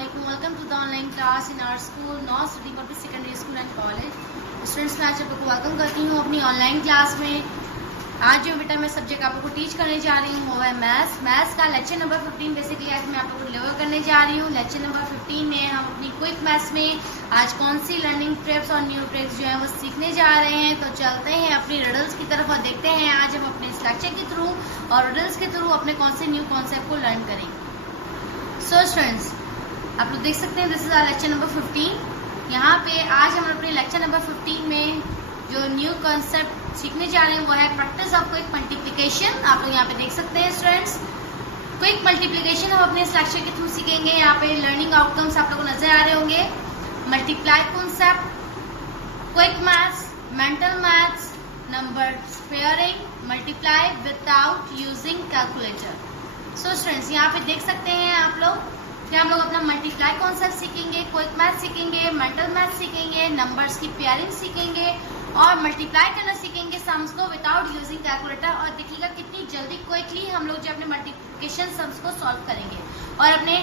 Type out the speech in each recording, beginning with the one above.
Assalamualaikum. Welcome to the online class in our school, North City Public Secondary School and College. Students, मैं आज आप लोग को welcome करती हूँ अपनी ऑनलाइन क्लास में। आज जो बेटा मैं सब्जेक्ट आप लोग को टीच करने जा रही हूँ वो है मैथ्स का लेक्चर नंबर 15। बेसिकली आज मैं आप लोग को डिलीवर करने जा रही हूँ। लेक्चर नंबर 15 में हम अपनी क्विक मैथ्स में आज कौन सी लर्निंग ट्रिप्स और न्यू ट्रिक्स जो है वो सीखने जा रहे हैं। तो चलते हैं अपनी रिडल्स की तरफ और देखते हैं आज हम अपने इस लेक्चर के थ्रू और रिडल्स के थ्रू अपने कौन से न्यू कॉन्सेप्ट को लर्न करेंगे। सो स्टूडेंट्स, आप लोग देख सकते हैं this is our lecture number 15। यहाँ पे आज हम अपने लेक्चर नंबर 15 में जो न्यू कॉन्सेप्ट सीखने जा रहे हैं वो है प्रैक्टिस ऑफ क्विक मल्टीप्लिकेशन। आप लोग यहाँ पे देख सकते हैं स्टूडेंट्स, क्विक मल्टीप्लिकेशन हम अपने इस लेक्चर के थ्रू सीखेंगे। यहाँ पे लर्निंग आउटकम्स आप लोगों को नजर आ रहे होंगे। Multiply concept, quick maths, mental maths, number squaring, multiply without using calculator. So students, यहाँ पे देख सकते हैं आप लोग कि हम लोग अपना मल्टीप्लाई कॉन्सेप्ट सीखेंगे, क्विक मैथ सीखेंगे, मेंटल मैथ सीखेंगे, नंबर्स की पेयरिंग सीखेंगे और मल्टीप्लाई करना सीखेंगे सम्स को विदाउट यूजिंग कैलकुलेटर। और देखिएगा कितनी जल्दी क्विकली हम लोग जो अपने मल्टीप्लिकेशन सम्स को सॉल्व करेंगे और अपने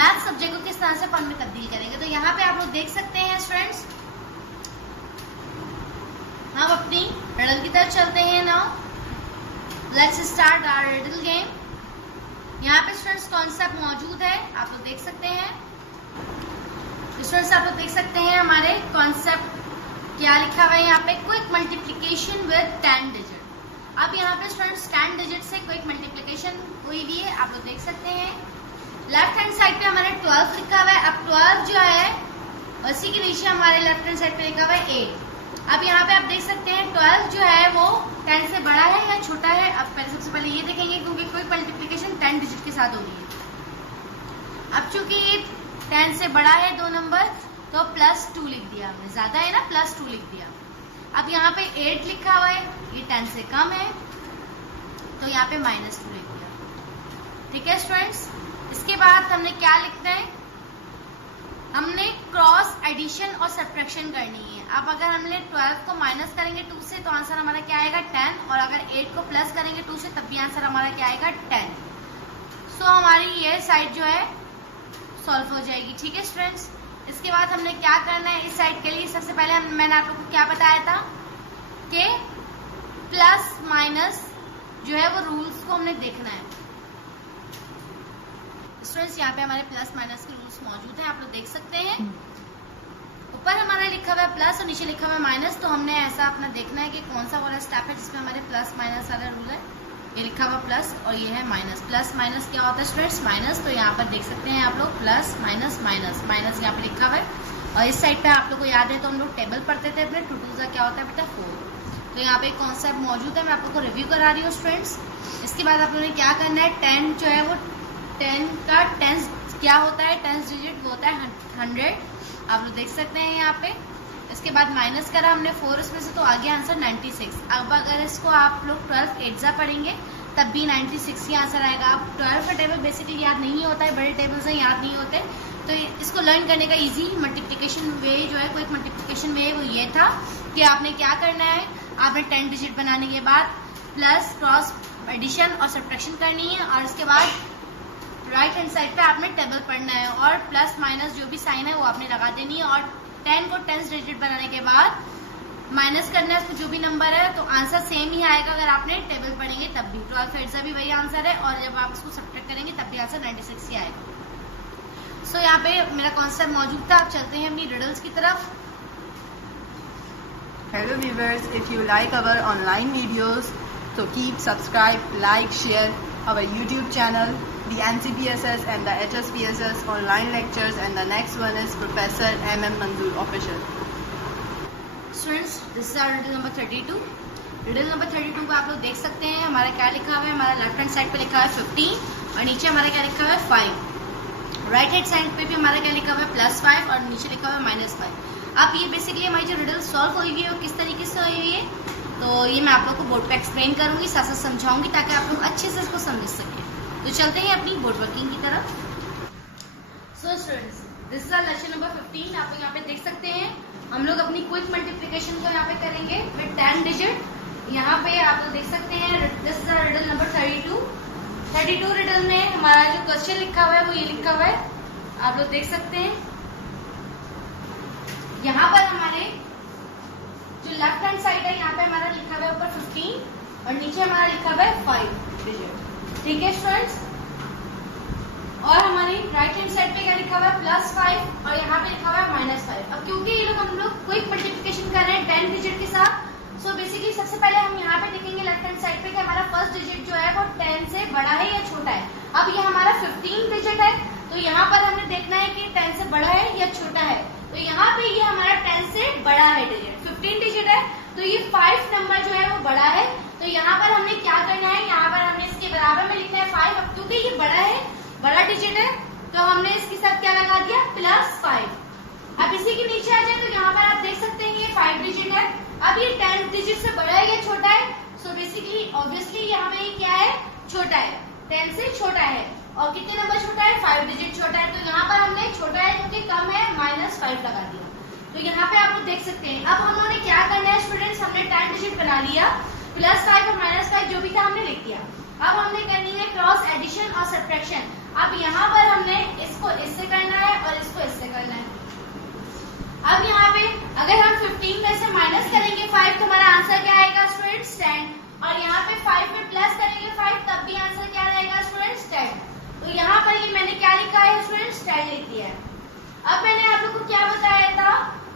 मैथ सब्जेक्ट को किस तरह से फन में तब्दील करेंगे। तो यहाँ पे आप लोग देख सकते हैं स्टूडेंट्स, हम अपनी रिडल की तरफ चलते हैं। Now let's start our riddle game. यहाँ पे स्टूडेंट्स कॉन्सेप्ट मौजूद है, आप लोग देख सकते हैं। स्टूडेंट्स, आप लोग देख सकते हैं हमारे कॉन्सेप्ट क्या लिखा हुआ है यहाँ पे, क्विक मल्टीप्लिकेशन विद 10 डिजिट। अब यहाँ पे स्टूडेंट्स 10 डिजिट से क्विक मल्टीप्लिकेशन हुई भी है, आप लोग देख सकते हैं। लेफ्ट हैंड साइड पे हमारे 12 लिखा हुआ है। अब 12 जो है उसी के नीचे हमारे लेफ्ट हैंड साइड पे लिखा हुआ है 8। अब यहाँ पे आप देख सकते हैं 12 जो है वो 10 से बड़ा है या छोटा है। अब पहले सबसे पहले ये देखेंगे क्योंकि क्विक मल्टीप्लिकेशन 10 डिजिट के साथ होगी। अब चूंकि ये 10 से बड़ा है दो नंबर तो +2 लिख दिया हमने, ज्यादा है ना, +2 लिख दिया। अब यहाँ पे 8 लिखा हुआ है, ये 10 से कम है तो यहाँ पे -2 लिख दिया। ठीक है स्टूडेंट्स, इसके बाद हमने क्या लिखना है, हमने क्रॉस एडिशन और सब्ट्रैक्शन करनी है। अब अगर हमने 12 को माइनस करेंगे 2 से तो आंसर हमारा क्या आएगा 10, और अगर 8 को प्लस करेंगे 2 से तब भी आंसर हमारा क्या आएगा 10। सो हमारी ये साइड जो है सॉल्व हो जाएगी। ठीक है स्टूडेंट्स, इसके बाद हमने क्या करना है इस साइड के लिए, सबसे पहले मैंने आप लोगों को क्या बताया था कि प्लस माइनस जो है वो रूल्स को हमने देखना है। स्टूडेंट्स, यहाँ पे हमारे प्लस माइनस के रूल्स मौजूद हैं, आप लोग देख सकते हैं। ऊपर हमारा लिखा हुआ है प्लस और नीचे लिखा हुआ है माइनस, तो हमने ऐसा अपना देखना है कि कौन सा वाला स्टेप है जिसमें हमारे प्लस माइनस वाला रूल है। ये लिखा हुआ प्लस और ये है माइनस। प्लस माइनस क्या होता है स्टूडेंट्स, माइनस। तो यहाँ पर देख सकते हैं आप लोग प्लस माइनस माइनस माइनस यहाँ पे लिखा हुआ है। और इस साइड पे आप लोग को याद है तो हम लोग टेबल पढ़ते थे अपने 2 2 का क्या होता है बेटा 4। तो यहाँ पे कॉन्सेप्ट मौजूद है, मैं आप लोग को रिव्यू करा रही हूँ स्टूडेंट्स। इसके बाद आप लोगों ने क्या करना है, 10 जो है वो 10 का 10 क्या होता है, 10 डिजिट वो होता है 100। आप लोग देख सकते हैं यहाँ पे। इसके बाद माइनस करा हमने 4 इसमें से तो आगे आंसर 96। अब अगर इसको आप लोग 12 8 पढ़ेंगे तब भी 96 ही आंसर आएगा। अब 12 का टेबल बेसिकली याद नहीं होता है, बड़े टेबल्स हैं याद नहीं होते, तो इसको लर्न करने का इजी मल्टीप्लिकेशन वे जो है, क्विक मल्टीप्लिकेशन वे वो ये था कि आपने क्या करना है, आपने 10 डिजिट बनाने के बाद प्लस क्रॉस एडिशन और सब्ट्रैक्शन करनी है और इसके बाद राइट हैंड साइड पे आपने टेबल पढ़ना है और प्लस माइनस जो भी साइन है वो आपने लगा देनी है। और 10 को 10 डिजिट बनाने के बाद माइनस करना है उसको जो भी नंबर है, तो आंसर सेम ही आएगा अगर आपने टेबल पढ़ेंगे तब भी। 12 8 भी वही आंसर है और जब आप इसको सब्ट्रैक्ट करेंगे तब भी आंसर 96 ही आएगा। सो यहाँ पे मेरा कॉन्सेप्ट मौजूद था। अब चलते हैं अपनी रिडल्स की तरफ। Hello viewers, if you like our online videos, so keep subscribe, like, share our YouTube channel, the NCPSS and the HSPSS online lectures, and the next one is Professor MM Manzoor official. Students, this is our riddle number 32। Riddle number 32 को आप लोग देख सकते हैं हमारा क्या लिखा हुआ है, हमारा लेफ्ट हैंड साइड पे लिखा हुआ है 15 और नीचे हमारा क्या लिखा हुआ है 5। राइट हैंड साइड पे भी हमारा क्या लिखा हुआ है +5 और नीचे लिखा हुआ है -5। अब ये बेसिकली हमारी जो रिडल सॉल्व हुई हुई है वो किस तरीके से हुई हुई है, तो ये मैं आप लोग को बोर्ड पे एक्सप्लेन करूंगी, साथ साथ समझाऊंगी ताकि आप लोग अच्छे से इसको समझ सकें। तो चलते हैं अपनी बोर्ड वर्किंग की तरफ। So students, this is lecture number 15। आप लोग यहाँ पे देख सकते हैं हम लोग अपनी क्विक मल्टीप्लिकेशन को यहाँ पे करेंगे विद 10 डिजिट। यहाँ पे आप लोग देख सकते हैं this is riddle number 32 riddle में हमारा जो क्वेश्चन लिखा हुआ है वो ये लिखा हुआ है आप लोग देख सकते हैं यहाँ पर हमारे जो लेफ्ट हैंड साइड है यहाँ पे हमारा लिखा हुआ है ऊपर 15 और नीचे हमारा लिखा हुआ है 5 डिजिट। ठीक है स्टूडेंट्स, और हमारी राइट हैंड साइड पे क्या लिखा हुआ है +5 और यहाँ पे लिखा हुआ है -5। अब क्योंकि ये लोग हम लोग क्विक मल्टीप्लिकेशन कर रहे हैं 10 डिजिट के साथ, सो बेसिकली सबसे पहले हम यहाँ पे देखेंगे लेफ्ट हैंड साइड पे कि हमारा फर्स्ट डिजिट जो है वो 10 से बड़ा है या छोटा है। अब ये हमारा 15 डिजिट है, तो यहाँ पर हमने देखना है कि 10 से बड़ा है या छोटा है। तो यहाँ पे ये हमारा 10 से बड़ा है डिजिट, 15 डिजिट है, तो ये 5 नंबर जो है वो बड़ा है। तो यहाँ पर हमने क्या करना है, यहाँ पर हमने इसके बराबर में लिखना है 5। अब क्योंकि ये बड़ा है, बड़ा डिजिट है, तो हमने इसके साथ क्या लगा दिया +5। अब इसी के नीचे आ जाए तो यहाँ पर आप देख सकते हैं ये 5 डिजिट है। अब ये 10 डिजिट से बड़ा है या छोटा है, सो बेसिकली ऑब्वियसली यहाँ पे क्या है, छोटा है, 10 से छोटा है। और कितने नंबर छोटा है, 5 डिजिट छोटा है, तो यहाँ पर हमने छोटा है क्योंकि कम है -5 लगा दिया। तो यहाँ पे आप लोग देख सकते हैं। अब हम लोगों ने क्या करना है स्टूडेंट्स, हमने 10 डिजिट बना लिया, +5 और -5 जो भी था हमने लिख दिया। अब हमने करनी है क्रॉस एडिशन और सब्ट्रैक्शन। अब यहाँ पर हमने इसको इससे करना है और इसको इससे करना है। अब यहाँ पे अगर हम 15 में से माइनस करेंगे 5 तो हमारा आंसर क्या आएगा स्टूडेंट्स 10, और यहाँ पे 5 में प्लस करेंगे 5 तब भी आंसर क्या रहेगा स्टूडेंट्स 10। तो यहाँ पर ये मैंने क्या लिखा है स्टूडेंट्स 10 लिख दिया है। अब मैंने आप लोग को क्या बताया था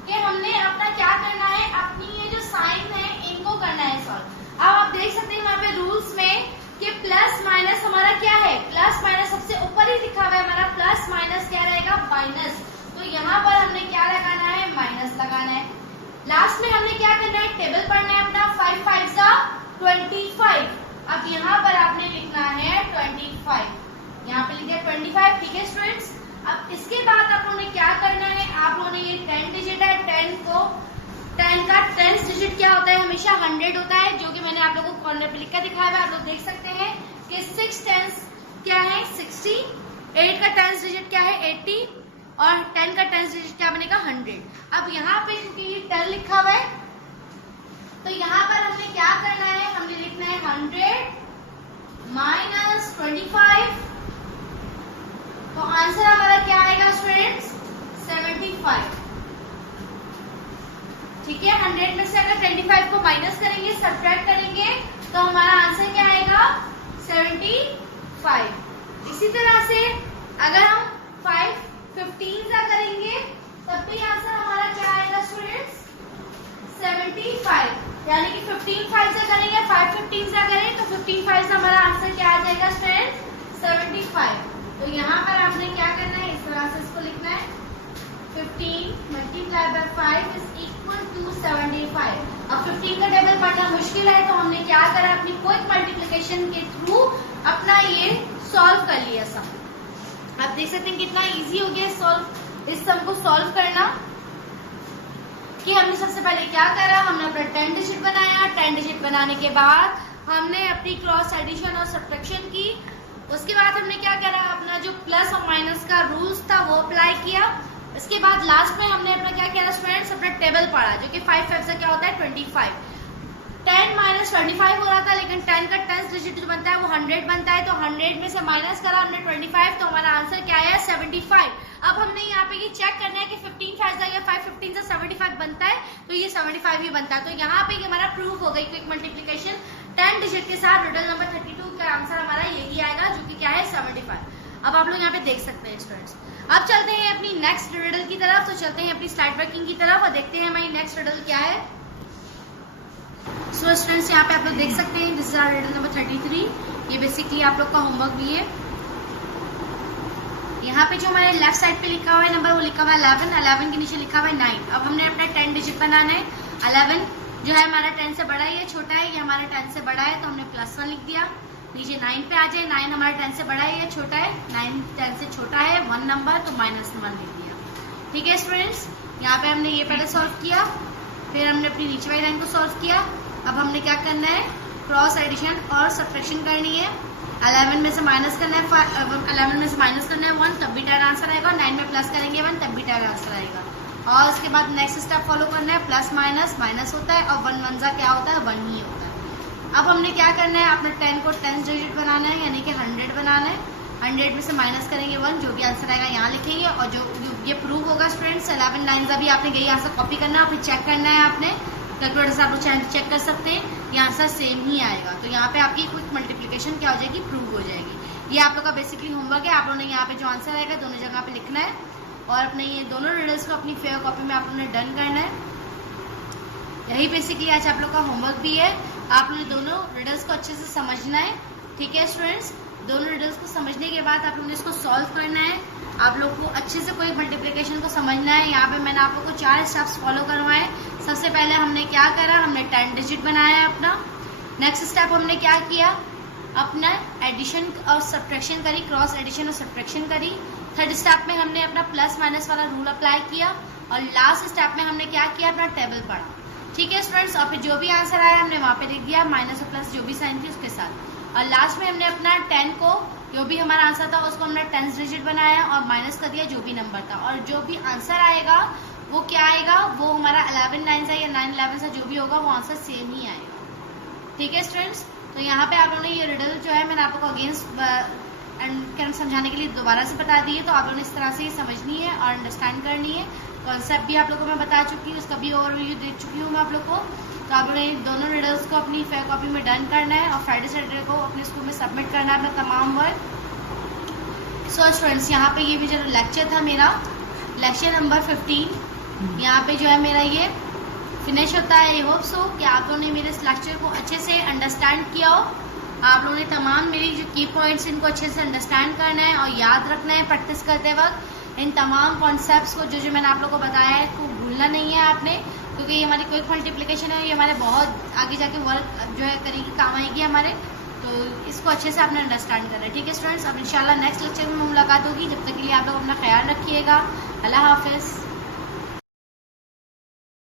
कि हमने अपना क्या करना है, अपनी ये जो साइन है इनको करना है सॉल्व। अब आप देख सकते हैं यहाँ पे रूल्स में कि प्लस माइनस हमारा क्या है, प्लस माइनस सबसे ऊपर ही लिखा हुआ है हमारा, प्लस माइनस क्या रहेगा माइनस। तो यहाँ पर हमने क्या लगाना है, माइनस लगाना है। लास्ट में हमने क्या करना है, टेबल पढ़ना है अपना, 5 5 25। अब यहाँ पर आपने लिखना है 25, यहाँ पे लिख दिया 25। ठीक है स्टूडेंट्स, अब इसके बाद आप लोगों ने क्या करना है, आप लोगों ने ये 10 डिजिट है, 10 का 10th डिजिट क्या होता है, हमेशा 100 होता है, जो कि मैंने आप लोगों को कॉर्नर पे लिख कर दिखाया है। आप लोग देख सकते हैं कि 6 10 क्या है 60, 8 का 10th डिजिट क्या है 80 और 10 का 10th डिजिट क्या बनेगा 100। अब यहाँ पे क्योंकि ये 10 लिखा हुआ है तो यहाँ पर हमने क्या करना है, हमने लिखना है 100 -25। तो आंसर हमारा क्या आएगा स्टूडेंट्स 75। ठीक है, 100 में से अगर 25 को माइनस करेंगे, सब्ट्रैक्ट करेंगे, तो हमारा आंसर क्या आएगा 75। इसी तरह से अगर हम 5 15 से करेंगे तब भी आंसर हमारा क्या आएगा स्टूडेंट्स 75। यानी कि 15 5 से करेंगे, 5 15 से करें तो 15 5 से हमारा आंसर क्या आ जाएगा स्टूडेंट्स 75। तो यहाँ पर आपने क्या करना है, इस तरह से इसको लिखना है 15 × 5 = 75। अब 15 का टेबल पढ़ना मुश्किल है तो हमने क्या करा, अपनी क्विक मल्टीप्लिकेशन के थ्रू अपना ये सॉल्व कर लिया सम। आप देख सकते हैं कितना इजी हो गया सॉल्व, इस सम को सॉल्व करना। कि हमने सबसे पहले क्या करा, हमने अपना 10 डिजिट बनाया, 10 डिजिट बनाने के बाद हमने अपनी क्रॉस एडिशन और सब्ट्रैक्शन की। उसके बाद हमने क्या करा, अपना जो प्लस और माइनस का रूल्स था वो अप्लाई किया। इसके बाद लास्ट में हमने अपना क्या किया स्टूडेंट्स, अपना टेबल पढ़ा, जो कि 5 5 से क्या होता है 25। 10 - 25 हो रहा था, लेकिन 10 का 10th डिजिट जो बनता है वो 100 बनता है, तो 100 में से माइनस करा हमने 25, तो हमारा आंसर क्या आया 75। अब हमने यहाँ पे ये चेक करना है कि 15 5 या 5 15 से 75 बनता है, तो ये 75 ही बनता है। तो यहाँ पे ये हमारा प्रूफ हो गई क्विक मल्टीप्लिकेशन 10 डिजिट के साथ। रिडल नंबर 32 का आंसर हमारा यही आएगा, जो कि क्या है 75। अब आप लोग यहाँ पे देख सकते हैं स्टूडेंट्स। अब चलते हैं अपनी नेक्स्ट रिडल की तरफ। तो चलते हैं अपनी स्लाइड वर्किंग की तरफ और देखते हैं हमारी नेक्स्ट रिडल क्या है। सो स्टूडेंट्स, यहाँ पे आप लोग देख सकते हैं, this is our riddle number 33। ये बेसिकली आप लोग का होमवर्क भी है। यहाँ पे जो हमारे लेफ्ट साइड पे लिखा हुआ है नंबर, वो लिखा हुआ है 11, 11 के नीचे लिखा हुआ है 9। अब हमने अपना 10 डिजिट बनाना है। 11 जो है हमारा 10 से बड़ा है या छोटा है, ये हमारा 10 से बड़ा है, तो हमने +1 लिख दिया। नीचे 9 पे आ जाए, 9 हमारा 10 से बड़ा है या छोटा है, 9 10 से छोटा है, 1 नंबर, तो -1 लिख दिया। ठीक है स्टूडेंट्स, यहाँ पे हमने ये पहले सॉल्व किया, फिर हमने अपनी नीचे वाली लाइन को सॉल्व किया। अब हमने क्या करना है, क्रॉस एडिशन और सब्ट्रैक्शन करनी है। 11 में से माइनस करना है 11 में से माइनस करना है 1, तब भी 10 आंसर आएगा। 9 में प्लस करेंगे 1, तब भी 10 आंसर आएगा। और उसके बाद नेक्स्ट स्टेप फॉलो करना है, प्लस माइनस, माइनस होता है, और 1 1 जा क्या होता है 1 ही होता है। अब हमने क्या करना है, अपने 10 को 10 डिजिट बनाना है, यानी कि 100 बनाना है। 100 में से माइनस करेंगे 1, जो भी आंसर आएगा यहाँ लिखेंगे। और जो ये प्रूव होगा स्टूडेंट्स 11 लाइन्स अभी आपने यही आंसर कॉपी करना है, फिर चेक करना है आपने कैलकुलेटर से, आप लोग चेक कर सकते हैं ये आंसर सेम ही आएगा। तो यहाँ पे आपकी क्विक मल्टीप्लिकेशन क्या हो जाएगी, प्रूव हो जाएगी। ये आप लोग का बेसिकली होमवर्क है। आप लोगों ने यहाँ पे जो आंसर आएगा दोनों जगह पे लिखना है और अपने ये दोनों रिडल्स को अपनी फेयर कॉपी में आप लोगों ने डन करना है। यही बेसिकली आज आप लोग का होमवर्क भी है। आप लोगों ने दोनों रिडल्स को अच्छे से समझना है, ठीक है स्टूडेंट्स। दोनों रिडल्स को समझने के बाद आप लोगों ने इसको सॉल्व करना है। आप लोग को अच्छे से कोई मल्टीप्लिकेशन को समझना है। यहाँ पे मैंने आप लोग को 4 स्टेप्स फॉलो करवाए। सबसे पहले हमने क्या करा, हमने 10 डिजिट बनाया अपना। नेक्स्ट स्टेप हमने क्या किया, अपना एडिशन और सब्ट्रैक्शन करी, क्रॉस एडिशन और सब्ट्रैक्शन करी। थर्ड स्टेप में हमने अपना प्लस माइनस वाला रूल अप्लाई किया और लास्ट स्टेप में हमने क्या किया, अपना टेबल पढ़ा, ठीक है स्टूडेंट्स। और फिर जो भी आंसर आया हमने वहाँ पे लिख दिया, माइनस और प्लस जो भी साइन थी उसके साथ। और लास्ट में हमने अपना 10 को, जो भी हमारा आंसर था उसको हमने 10 डिजिट बनाया और माइनस कर दिया जो भी नंबर था। और जो भी आंसर आएगा वो क्या आएगा, वो हमारा 11 लाइन से या 9 11 से जो भी होगा वो आंसर सेम ही आएगा, ठीक है स्टूडेंट्स। तो यहाँ पे आप लोगों ने ये रिडल जो है मैंने आप लोगों को अगेंस्ट समझाने के लिए दोबारा से बता दी है। तो आप लोगों ने इस तरह से समझनी है और अंडरस्टैंड करनी है। कॉन्सेप्ट भी आप लोगों को मैं बता चुकी हूँ, उसका भी ओवरव्यू दे चुकी हूँ मैं आप लोग को। तो आप लोगों ने दोनों रिडल्स को अपनी फेयर कॉपी में डन करना है और फ्राइडे सैटरडे को अपने स्कूल में सबमिट करना है अपना तमाम वर्क। सो स्टूडेंट्स यहाँ पे ये भी जो लेक्चर था मेरा, लेक्चर नंबर 15 यहाँ पे जो है मेरा ये फिनिश होता है। आई होप सो कि आप लोगों ने मेरे इस लेक्चर को अच्छे से अंडरस्टैंड किया हो। आप लोगों ने तमाम मेरी जो की पॉइंट्स इनको अच्छे से अंडरस्टैंड करना है और याद रखना है प्रैक्टिस करते वक्त। इन तमाम कॉन्सेप्ट्स को जो मैंने आप लोगों को बताया है इसको भूलना नहीं है आपने, क्योंकि ये हमारी क्विक मल्टीप्लिकेशन है, ये हमारे बहुत आगे जाके वर्क जो है करेगी, काम आएगी हमारे। तो इसको अच्छे से आपने अंडरस्टैंड करना है, ठीक है स्टूडेंट्स। अब इंशाल्लाह नेक्स्ट लेक्चर में मुलाकात होगी। जब तक के लिए आप लोग अपना ख्याल रखिएगा। अल्लाह हाफिज़।